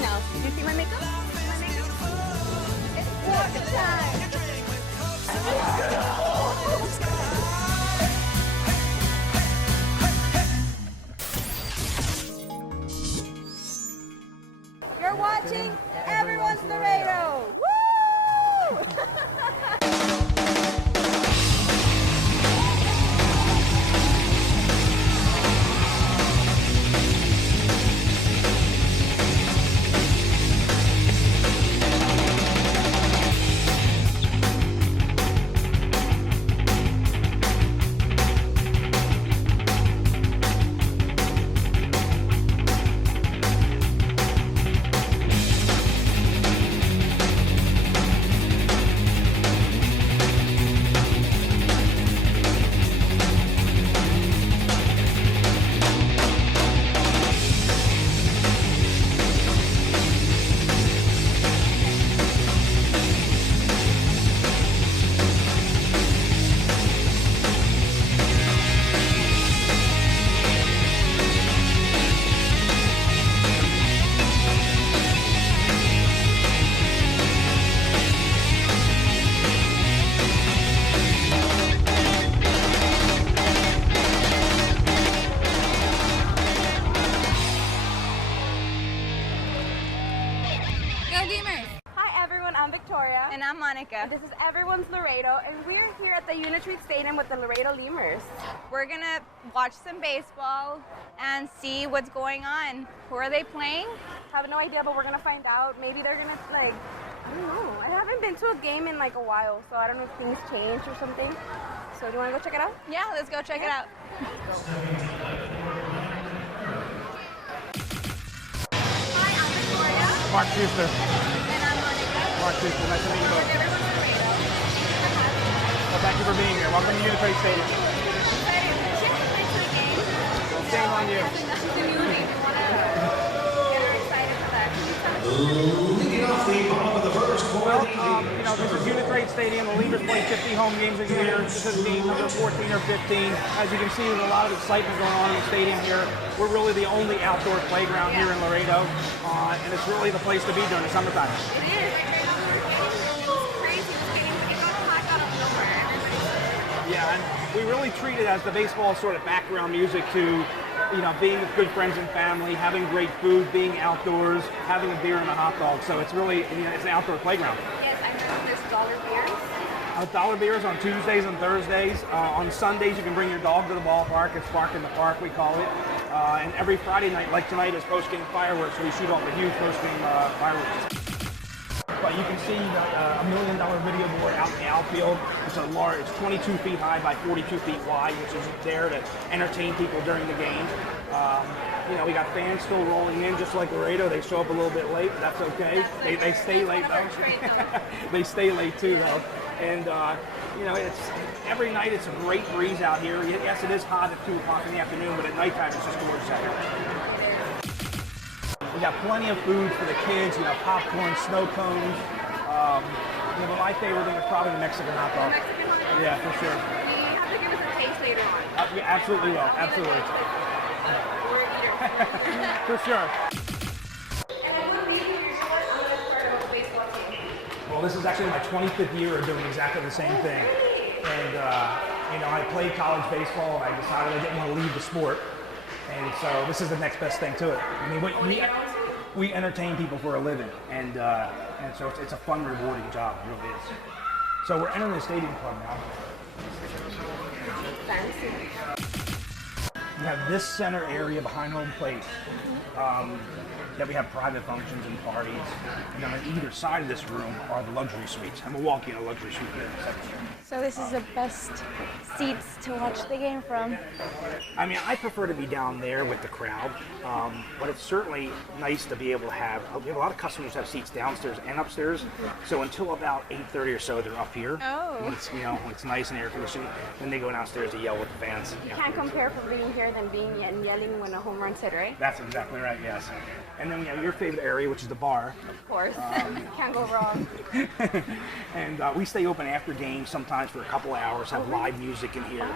No. Did you see my makeup? It's water time. You're watching Everyone's Laredo. Woo! I'm Victoria. And I'm Monica. This is Everyone's Laredo, and we're here at the Unitreat Stadium with the Laredo Lemurs. We're gonna watch some baseball and see what's going on. Who are they playing? I have no idea, but we're gonna find out. Maybe they're gonna, I don't know. I haven't been to a game in like a while, so I don't know if things changed or something. So do you wanna go check it out? Yeah, let's go check it out. Hi, I'm Victoria. Mark Schuster. And I'm Monica. Mark Schuster, nice to meet you both. Everyone's Laredo. Well, thank you for being here. Welcome to Unitreat Stadium. Excited. She hasn't played to the game. Well, shame on you. She's a newbie. We wanna get her excited for that. Leading off the bottom of the first quarter. Well, this is Unitreat Stadium. The Lemurs play 50 home games a year. This is game number 14 or 15. As you can see, there's a lot of excitement going on in the stadium here. We're really the only outdoor playground here in Laredo, and it's really the place to be during the summertime. It is. It was crazy. It got hot out of nowhere. Yeah, and we really treat it as the baseball sort of background music to, being with good friends and family, having great food, being outdoors, having a beer and a hot dog. So it's really, it's an outdoor playground. Yes, I know there's dollar beers. Dollar beers on Tuesdays and Thursdays. On Sundays, you can bring your dog to the ballpark. It's Park in the Park, we call it. And every Friday night, like tonight, is post-game fireworks. So we shoot off a huge post-game fireworks. But you can see a $1 million video board out in the outfield. It's a large, it's 22 feet high by 42 feet wide, which is there to entertain people during the game. We got fans still rolling in, just like Laredo. They show up a little bit late, but that's okay. They stay late though. They stay late too though. And it's every night. It's a great breeze out here. Yes, it is hot at 2 o'clock in the afternoon, but at nighttime it's just gorgeous out here. We got plenty of food for the kids. Popcorn, snow cones. But my favorite thing is probably the Mexican hot dog. Mexican hot dog? Yeah, for sure. You have to give us a taste later on. Yeah, absolutely will. Absolutely. We're eaters. For sure. And I want to be here so much. I'm going to start a baseball team. Well, this is actually my 25th year of doing exactly the same thing. And, I played college baseball, and I decided I didn't want to leave the sport. And so this is the next best thing to it. I mean, we entertain people for a living, and so it's a fun, rewarding job. It really is. So we're entering the stadium club now. Fancy. We have this center area behind home plate. That we have private functions and parties. And then on either side of this room are the luxury suites. And we'll walk you in a luxury suite in a second. So this is the best seats to watch the game from. I mean, I prefer to be down there with the crowd, but it's certainly nice to be able to have, we have a lot of customers who have seats downstairs and upstairs, so until about 8:30 or so, they're up here. Oh. And it's nice and air conditioned. Then they go downstairs to yell with the fans. You can't compare from being here than being and yelling when a home run's hit, right? That's exactly right, yes. And then we have your favorite area, which is the bar. Of course. Can't go wrong. And we stay open after games sometimes for a couple of hours, have live music in here.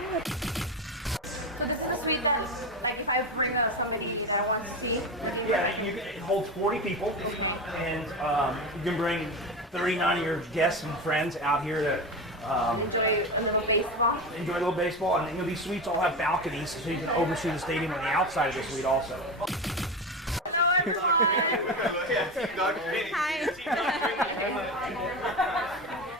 So this is the suite that Like if I bring somebody that I want to see. Yeah, it holds 40 people, and you can bring 39 of your guests and friends out here to Enjoy a little baseball. enjoy a little baseball. And you know, these suites all have balconies, so you can oversee the stadium on the outside of the suite also. Hi.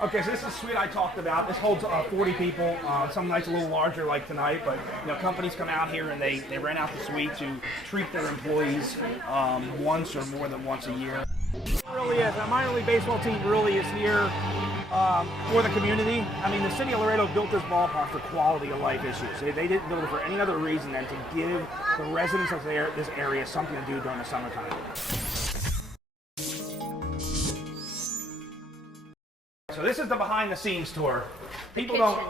Okay, so this is the suite I talked about. This holds 40 people. Some nights a little larger, like tonight, but you know, companies come out here and they rent out the suite to treat their employees once or more than once a year. It really is. Our minor league baseball team really is here for the community. I mean, the city of Laredo built this ballpark for quality of life issues. They didn't build it for any other reason than to give the residents of this area something to do during the summertime. So this is the behind the scenes tour. People don't,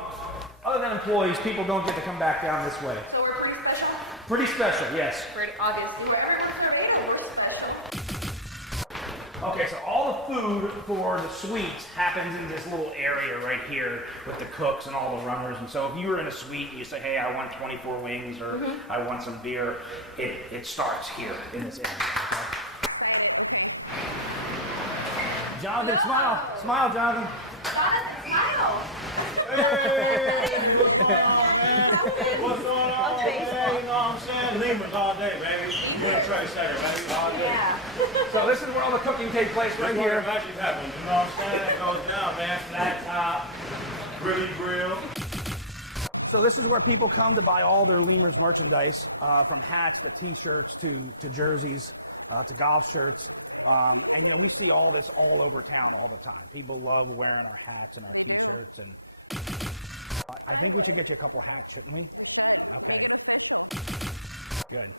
other than employees, people don't get to come back down this way. So we're pretty special. Pretty special, yes. Pretty obviously. Wherever it's Laredo, we're special. Okay, so all the food for the suites happens in this little area right here with the cooks and all the runners. And so if you were in a suite and you say, hey, I want 24 wings or I want some beer, it starts here in this area. Okay? Jonathan, smile. Smile, Jonathan. Smile. Hey, what's going on, man? What's going on? Hey, you know what I'm saying? Lemurs all day, baby. You're a trade setter, baby, all day. Yeah. So this is where all the cooking takes place right here. Actually happens, you know what I'm saying? That goes down, man. Flat top, grilly grill. So this is where people come to buy all their Lemurs merchandise, from hats to t-shirts to jerseys to golf shirts. And you know, we see all this all over town all the time. People love wearing our hats and our t-shirts, and I think we should get you a couple hats, shouldn't we? Okay. Good.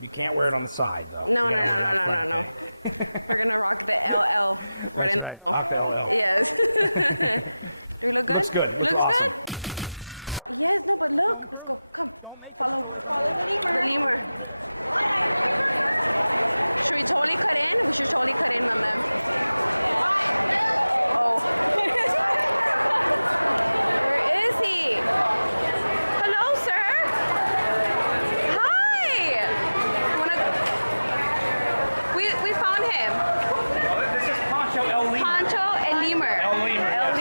You can't wear it on the side though. You gotta wear it out front, okay? That's right. Octa LL. Looks good. Looks awesome. The film crew, don't make them until they come over here. So we're gonna come over here and do this. We're gonna make them the hot dog there. This is El Reno. El Reno, yes.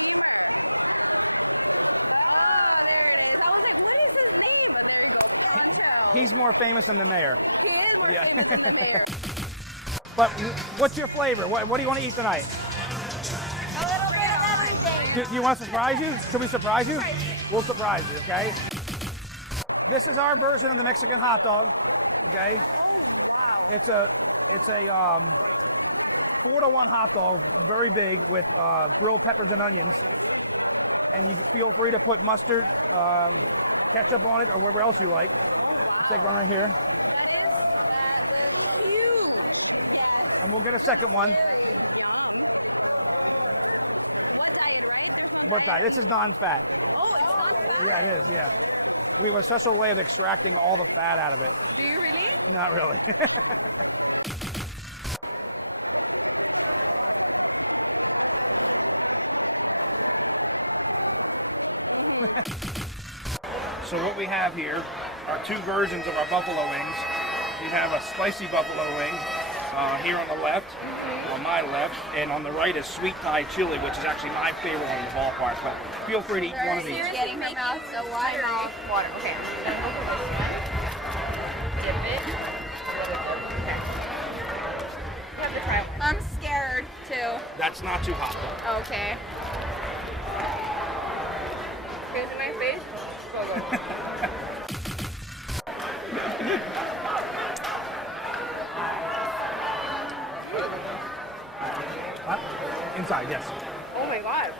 I was like, what is his name? But there's like, He's more famous than the mayor. he is more Yeah. famous than the mayor. But what's your flavor? What do you want to eat tonight? A little bit of everything. Do you want to surprise you? Should we surprise you? We'll surprise you, okay? This is our version of the Mexican hot dog, okay? It's a 4-to-1 hot dog, very big, with grilled peppers and onions. And you feel free to put mustard, ketchup on it, or whatever else you like. Let's take one right here. And we'll get a second one. What diet? This is non-fat. Yeah, it is, yeah. We have a special way of extracting all the fat out of it. Do you really? Not really. So what we have here are two versions of our buffalo wings. We have a spicy buffalo wing here on the left, on my left, and on the right is sweet Thai chili, which is actually my favorite one in the ballpark. But feel free to eat one of these. You're getting my mouth so watery. Water. Okay. Dip it. Okay. You have to try one. I'm scared too. That's not too hot though. Okay. Can you see my face? Go. Inside, yes. Oh my god.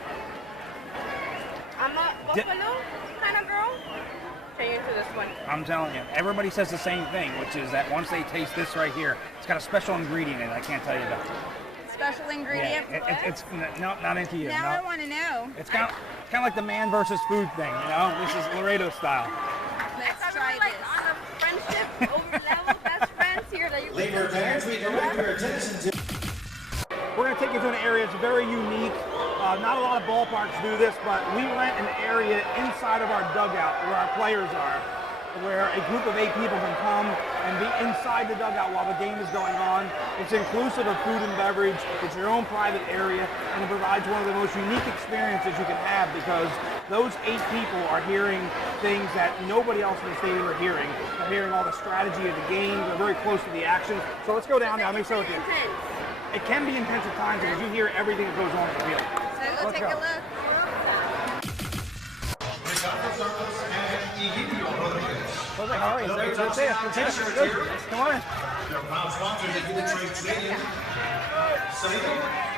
I'm a buffalo kind of girl. Change into this one. I'm telling you, everybody says the same thing, which is that once they taste this right here, it's got a special ingredient in it I can't tell you about. Special ingredient. It's no, not into you. Now no. I want to know. It's kind of like the man versus food thing, you know? This is Laredo style. Let's try like this. on a friendship over level best friends here that you Lemur fans, we direct your attention to We're going to take you to an area that's very unique. Not a lot of ballparks do this, but we rent an area inside of our dugout where our players are. where a group of 8 people can come and be inside the dugout while the game is going on. It's inclusive of food and beverage. It's your own private area, and it provides one of the most unique experiences you can have because those 8 people are hearing things that nobody else in the stadium are hearing. They're hearing all the strategy of the game. They're very close to the action. So let's go down now. Let me show it to you. It can be intense at times because you hear everything that goes on in the field. So let's take a look. Jose, how are you? Good to see you. Good to see you. Good. Come on in.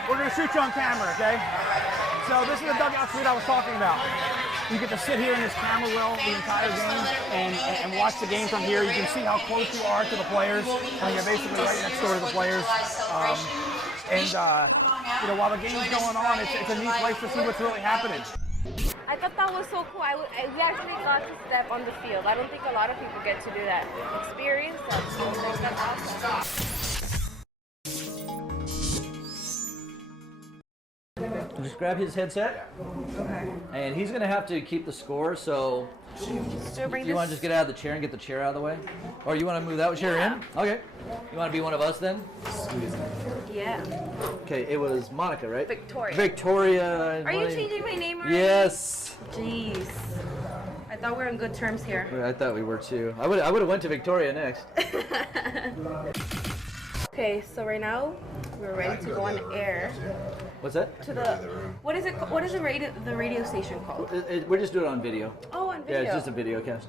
We're going to shoot you on camera, okay? So this is the dugout suite I was talking about. You get to sit here in this camera well the entire game and watch the game from here. You can see how close you are to the players. I mean, you're basically right next door to the players. You know, while the game's going on, it's a neat place to see what's really happening. I thought that was so cool. We actually got to step on the field. I don't think a lot of people get to do that. Experience that. So that's awesome. Just grab his headset. Okay. And he's going to have to keep the score, so you want to just get out of the chair and get the chair out of the way? Or you want to move that chair in? Okay. You want to be one of us then? Yeah. Okay, it was Monica, right? Victoria. Victoria. Are you changing my name already? Yes. Jeez. I thought we were on good terms here. I thought we were too. I would have went to Victoria next. Okay, so right now we're ready to go on air. What's that? To the what is it? What is the radio station called? We're just doing it on video. Oh, on video. Yeah, it's just a video cast.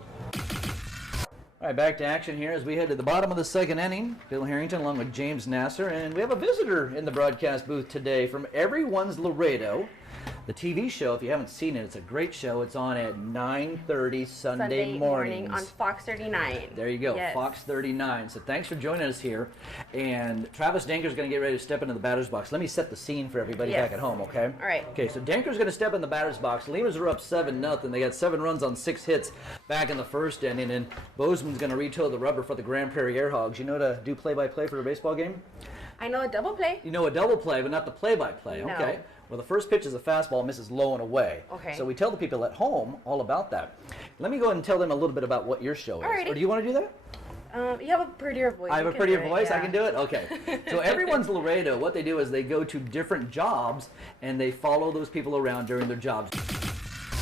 All right, back to action here as we head to the bottom of the second inning. Bill Harrington along with James Nasser, and we have a visitor in the broadcast booth today from Everyone's Laredo. The TV show, if you haven't seen it, it's a great show. It's on at 9:30 Sunday mornings. On Fox 39. There you go, yes. Fox 39. So thanks for joining us here. And Travis Danker's going to get ready to step into the batter's box. Let me set the scene for everybody back at home, okay? All right. Okay, so Danker's going to step in the batter's box. Lemurs are up 7-0. They got 7 runs on 6 hits back in the first inning. And Bozeman's going to retoe the rubber for the Grand Prairie Airhogs. You know how to do play-by-play for a baseball game? I know a double play. You know a double play, but not the play-by-play. No. Okay. Well, the first pitch is a fastball, misses low and away. Okay. So we tell the people at home all about that. Let me go ahead and tell them a little bit about what your show is. Alrighty. Or do you want to do that? You have a prettier voice. I have a prettier voice. Yeah. I can do it? Okay. So Everyone's Laredo, what they do is they go to different jobs and they follow those people around during their jobs.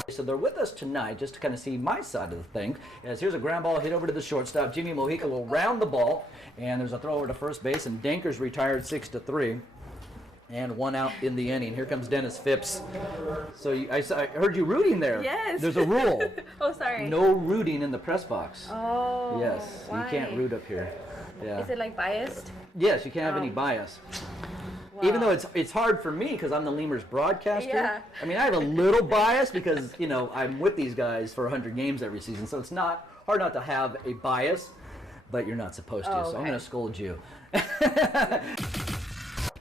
So they're with us tonight just to kind of see my side of the thing. As here's a ground ball hit over to the shortstop. Jimmy Mojica will round the ball, and there's a throw over to first base, and Danker's retired 6-3. And 1 out in the inning. Here comes Dennis Phipps. So I heard you rooting there. Yes. There's a rule. Oh, sorry. No rooting in the press box. Oh. Yes. Why? You can't root up here. Yeah. Is it like biased? Yes, you can't have any bias. Wow. Even though it's hard for me because I'm the Lemurs broadcaster. Yeah. I mean, I have a little bias because, you know, I'm with these guys for 100 games every season. So it's not hard not to have a bias, but you're not supposed to. So I'm going to scold you.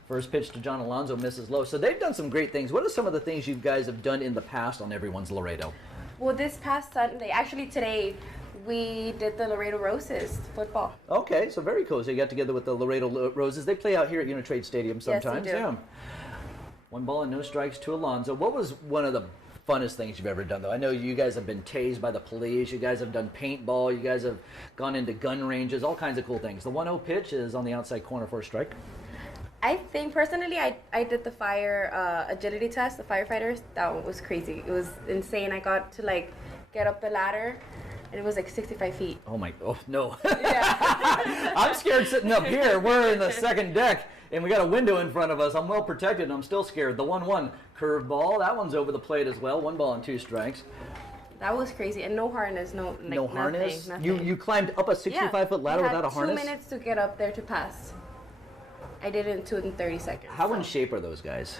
First pitch to John Alonso, misses low. So they've done some great things. What are some of the things you guys have done in the past on Everyone's Laredo? Well, this past Sunday, actually today, we did the Laredo Roses football. Okay, so very cool. So you got together with the Laredo Roses. They play out here at Unitrade Stadium sometimes. Yes, they do. Yeah. 1 ball and no strikes to Alonso. What was one of the funnest things you've ever done, though? I know you guys have been tased by the police. You guys have done paintball. You guys have gone into gun ranges, all kinds of cool things. The 1-0 pitch is on the outside corner for a strike. I think personally, I did the fire agility test, the firefighters. That one was crazy. It was insane. I got to like get up the ladder, and it was like 65 feet. Oh no! Yeah. I'm scared sitting up here. We're in the second deck, and we got a window in front of us. I'm well protected, and I'm still scared. The 1-1 curveball, that one's over the plate as well. 1 ball and 2 strikes. That was crazy, and no harness, no harness. Nothing. You climbed up a 65-foot ladder without a harness. 2 minutes to get up there to pass. I did it in 2 and 30 seconds. How in shape are those guys?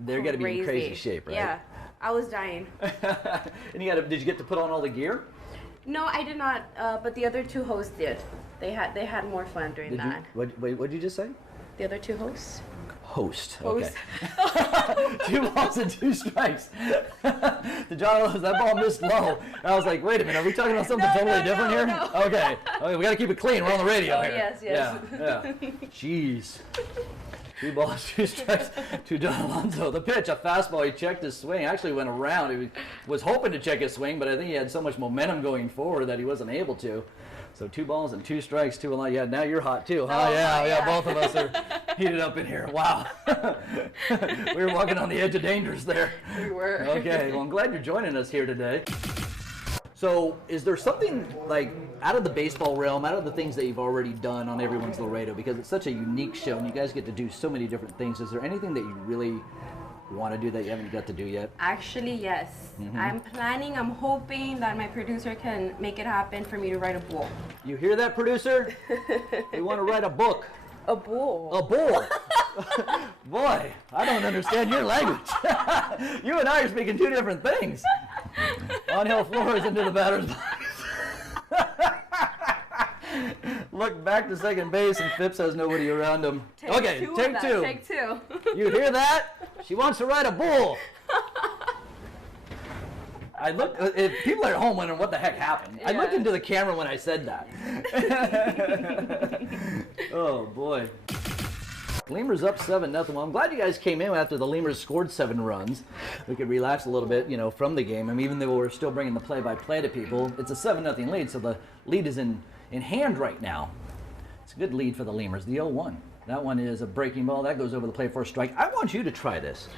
They're got to be in crazy shape, right? Yeah, I was dying. And did you get to put on all the gear? No, I did not. But the other 2 hosts did. They had more fun doing that. What did you just say? The other 2 hosts. Host. Okay. 2 balls and 2 strikes. To John, that ball missed low. I was like, wait a minute, are we talking about something totally different here? No. Okay, we got to keep it clean. We're on the radio here. Yes. Yeah. Jeez. 2 balls, 2 strikes to Don Alonso. The pitch, a fastball. He checked his swing. Actually went around. He was hoping to check his swing, but I think he had so much momentum going forward that he wasn't able to. So 2 balls and 2 strikes, 2 Alonso. Yeah, now you're hot too, huh? Oh, yeah, both of us are heated up in here. Wow. We were walking on the edge of dangers there. We were. Okay, well, I'm glad you're joining us here today. So, is there something like out of the baseball realm, out of the things that you've already done on Everyone's Laredo, because it's such a unique show and you guys get to do so many different things, is there anything that you really want to do that you haven't got to do yet? Actually, yes. I'm hoping that my producer can make it happen for me to write a book. You hear that, producer? We want to write a book. A bull. A bull. Boy, I don't understand your language. You and I are speaking 2 different things. On-hill Flores into the batter's box. Look back to second base and Phipps has nobody around him. Take Okay, two take 2. Take 2. You hear that? She wants to ride a bull. I looked. If people are at home wondering what the heck happened, I looked into the camera when I said that. Oh boy. Lemurs up 7-0. Well, I'm glad you guys came in after the Lemurs scored 7 runs. We could relax a little bit, from the game. I mean, even though we're still bringing the play-by-play to people, it's a 7-0 lead, so the lead is in hand right now. It's a good lead for the Lemurs. The 0-1. That one is a breaking ball. That goes over the plate for a strike. I want you to try this.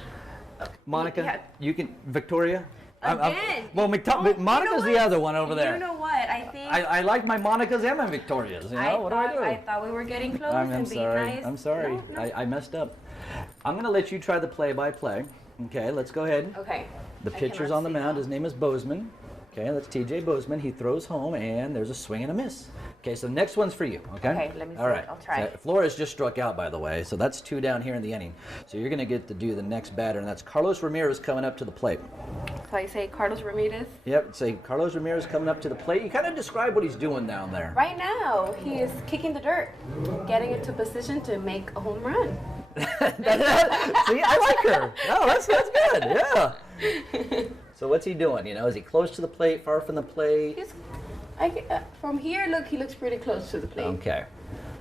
Monica, you can. Victoria? Again. Monica's the other one over there. You know what? I think I like my Monicas and my Victorias. What do I do? I thought we were getting close I'm and being sorry. nice. I'm sorry. No. I messed up. I'm going to let you try the play-by-play. Okay, let's go ahead. Okay. The I pitcher's cannot on the see mound. now. His name is Bozeman. Okay, that's TJ Bozeman. He throws home, and there's a swing and a miss. Okay, so the next one's for you. Okay. Okay, let me see. All right. I'll try. So Flores just struck out, by the way, so that's 2 down here in the inning. So you're going to get to do the next batter, and that's Carlos Ramirez coming up to the plate. So I say Carlos Ramirez. Yep, say Carlos Ramirez coming up to the plate. You kind of describe what he's doing down there. Right now, he is kicking the dirt, getting into position to make a home run. See, I like her. Oh, that's good. Yeah. So what's he doing? Is he close to the plate, far from the plate? From here, look, he looks pretty close to the plate. Okay.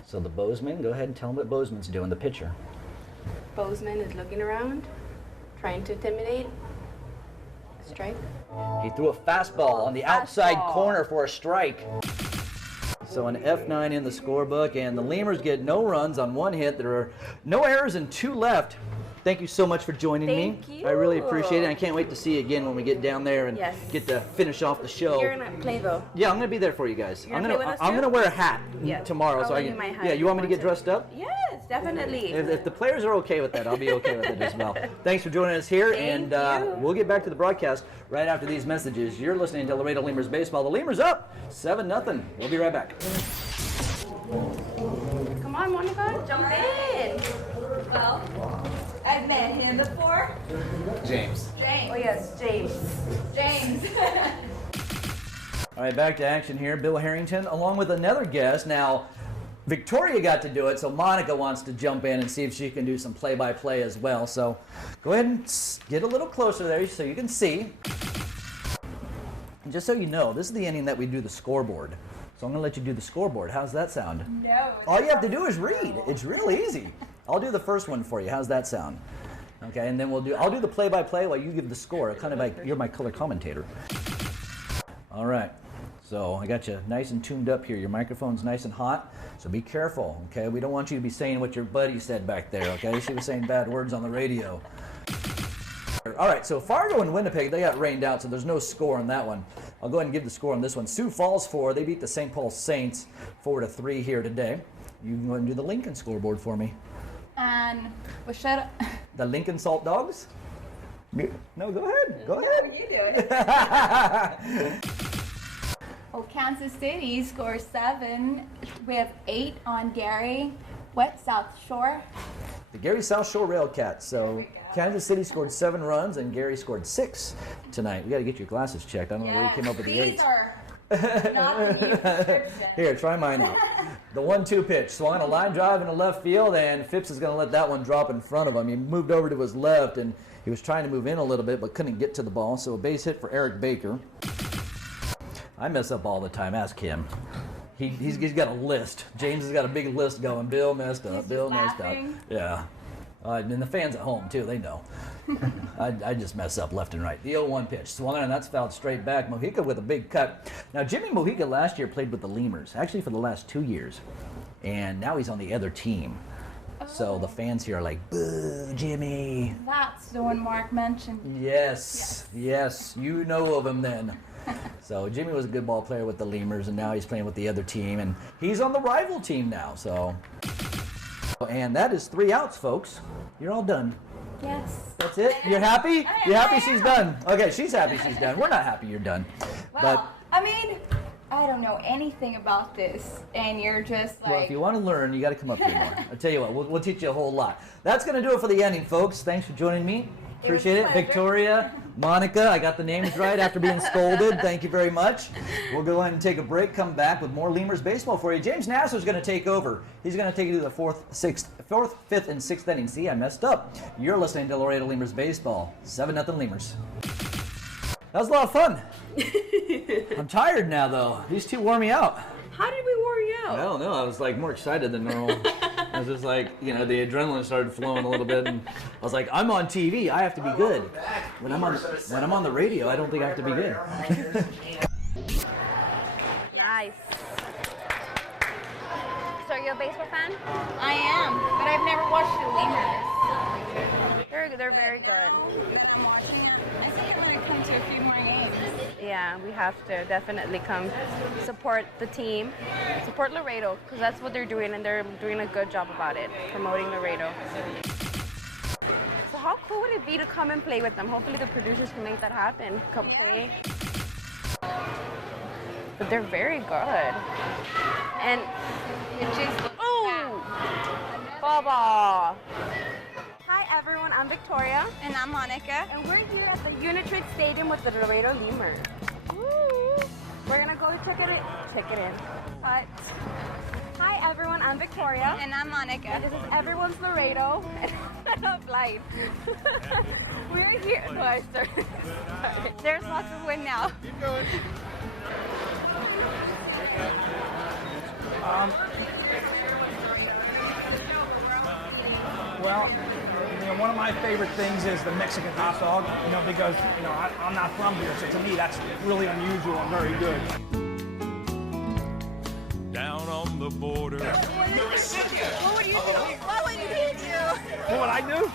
So the Bozeman, go ahead and tell him what Bozeman's doing, the pitcher. Bozeman is looking around, trying to intimidate. Strike. He threw a fastball on the outside corner for a strike. So an F9 in the scorebook, and the Lemurs get no runs on 1 hit. There are no errors and 2 left. Thank you so much for joining me. Thank you. I really appreciate it. I can't wait to see you again when we get down there and get to finish off the show. You're gonna play though. Yeah, I'm gonna be there for you guys. You're gonna play with us I'm too? gonna wear a hat Yes. tomorrow, so I'll I wear can. my hat Yeah, if you want me to you get want dressed up? Yes, definitely. If the players are okay with that, I'll be okay with it as well. Thanks for joining us here, Thank and you. we'll get back to the broadcast right after these messages. You're listening to Laredo Lemurs Baseball. The Lemurs up 7-0. We'll be right back. Come on, Monica, jump in. Well, I've met him before. James. James. Oh yes, James. James. All right, back to action here. Bill Harrington, along with another guest. Now, Victoria got to do it, so Monica wants to jump in and see if she can do some play-by-play as well. So go ahead and get a little closer there so you can see. And just so you know, this is the inning that we do the scoreboard. So I'm going to let you do the scoreboard. How's that sound? No. All you have to do is read. It's real easy. I'll do the first one for you. How's that sound? Okay, and then I'll do the play-by-play while you give the score. Kind of like you're my color commentator. All right. So I got you nice and tuned up here. Your microphone's nice and hot, so be careful, okay? We don't want you to be saying what your buddy said back there, okay? She was saying bad words on the radio. All right, so Fargo and Winnipeg, they got rained out, so there's no score on that one. I'll go ahead and give the score on this one. Sioux Falls 4, they beat the St. Paul Saints 4-3 here today. You can go ahead and do the Lincoln scoreboard for me. And what should The Lincoln Salt Dogs? No, go ahead. Go ahead. you do? Well, Kansas City scored 7. We have 8 on Gary. What, South Shore? The Gary South Shore Railcats. So Kansas City scored 7 runs and Gary scored 6 tonight. We got to get your glasses checked. I don't know where you came up with the 8. These are not the new prescription. Here, try mine out. The 1-2 pitch. Swung on a line drive in the left field, and Phipps is going to let that one drop in front of him. He moved over to his left, and he was trying to move in a little bit, but couldn't get to the ball. So a base hit for Eric Baker. I mess up all the time. Ask him. He's got a list. James has got a big list going. Bill messed up. He's Bill just messed up. laughing. Yeah. And the fans at home, too, they know. I just mess up left and right. The 0-1 pitch. Swung on, and that's fouled straight back. Mojica with a big cut. Now, Jimmy Mojica last year played with the Lemurs, actually for the last 2 years. And now he's on the other team. So the fans here are like, boo, Jimmy. That's the one Mark mentioned. Yes. You know of him then. So Jimmy was a good ball player with the Lemurs, and now he's playing with the other team, and he's on the rival team now. So, and that is 3 outs, folks. You're all done. Yes. That's it? You're happy? You're happy she's done? Okay, she's happy she's done. We're not happy you're done. Well, I mean, I don't know anything about this, and you're just like... Well, if you want to learn, you got to come up here more. I'll tell you what, we'll teach you a whole lot. That's going to do it for the ending, folks. Thanks for joining me. Appreciate it. Victoria, Monica, I got the names right after being scolded. Thank you very much. We'll go ahead and take a break, come back with more Lemurs baseball for you. James Nassau's going to take over. He's going to take you to the 4th, 5th, and 6th inning. See, I messed up. You're listening to Laredo Lemurs baseball. 7-0 Lemurs. That was a lot of fun. I'm tired now, though. These two wore me out. How did we wear you out? I don't know. I was like more excited than normal. I was just like, you know, the adrenaline started flowing a little bit, and I was like, I'm on TV. I have to be good. When I'm on the radio, I don't think I have to be good. Nice. So are you a baseball fan? I am, but I've never watched the Lemurs. They're very good. I'm watching it. I think I'm going to come to a few more games. Yeah, we have to definitely come support the team, support Laredo, because that's what they're doing, and they're doing a good job about it, promoting Laredo. So how cool would it be to come and play with them? Hopefully the producers can make that happen. Come play. But they're very good. And Baba. Hi everyone, I'm Victoria. And I'm Monica. And we're here at the Unitrade Stadium with the Laredo Lemurs. Woo! We're gonna go check it in. But hi everyone, I'm Victoria. And I'm Monica. And this is everyone's Laredo. I'm blind. We're here. No, I started. There's lots of wind now. Keep going. Well, you know, one of my favorite things is the Mexican hot dog, you know, because, you know, I'm not from here, so to me that's really unusual and very good. Down on the border. What would you do? What would you do? What would I do?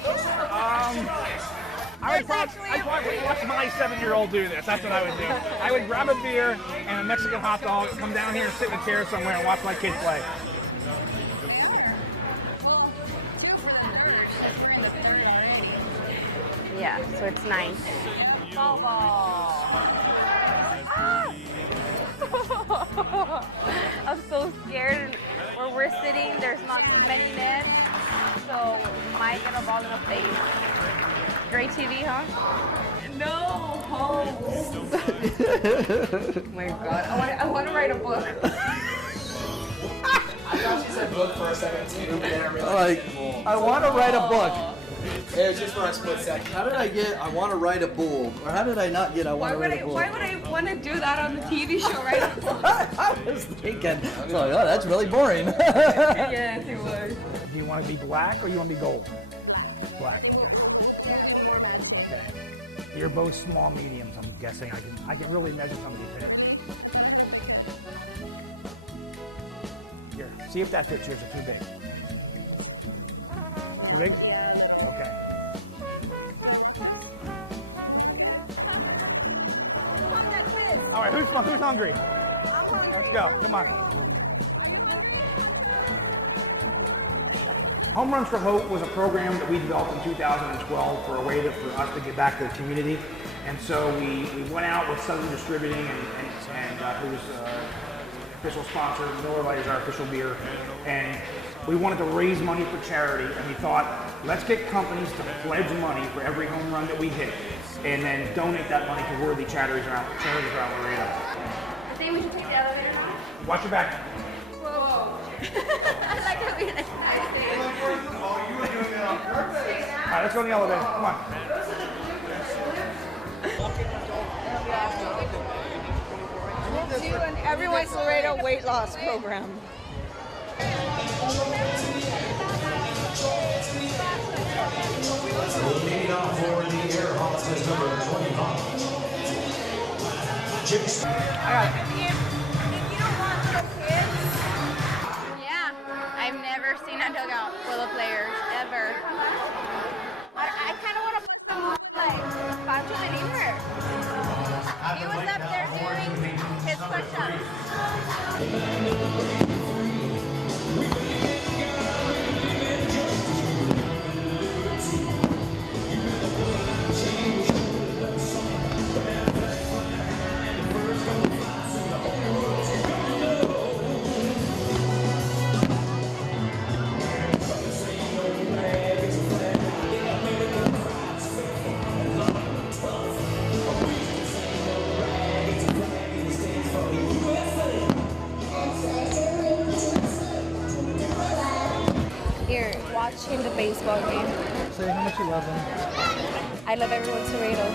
I'd probably watch my 7-year-old do this. That's what I would do. I would grab a beer and a Mexican hot dog, come down here and sit in a chair somewhere and watch my kids play. Yeah, so it's nice. I'm so scared. Where we're sitting, there's not many nets, so might get a ball in the face. Great TV, huh? No host. Oh my God, I want to write a book. I thought she said book for a second too. Like, I want to write a book. It was just for a split second. How did I get I want to write a bull? Or how did I not get I want to write a bull? Why would I want to do that on the TV show, right? I was thinking, like, oh, that's really boring. Yes, it was. Do you want to be black or you want to be gold? Black. Okay. Okay. You're both small mediums, I'm guessing. I can really measure somebody's head. Here, see if that fits yours or too big. Too big? Okay. All right, who's hungry? Let's go. Come on. Home Runs for Hope was a program that we developed in 2012 for a way for us to give back to the community. And so we went out with Southern Distributing and who's official sponsor. Miller Lite is our official beer. And we wanted to raise money for charity, and we thought, let's get companies to pledge money for every home run that we hit, and then donate that money to worthy charities around Laredo. I think we should take the elevator now. Watch your back. Whoa. I like how we like. Oh, you were doing it on purpose. All right, let's go in the elevator. Come on. We'll do an Everyone's Laredo weight loss program. Yeah, I've never seen a dugout full of players ever. I kind of want to put some like Pancho Medina. He was up there doing his push-ups. Here, watching the baseball game. Say how much you love him. I love everyone's Laredo.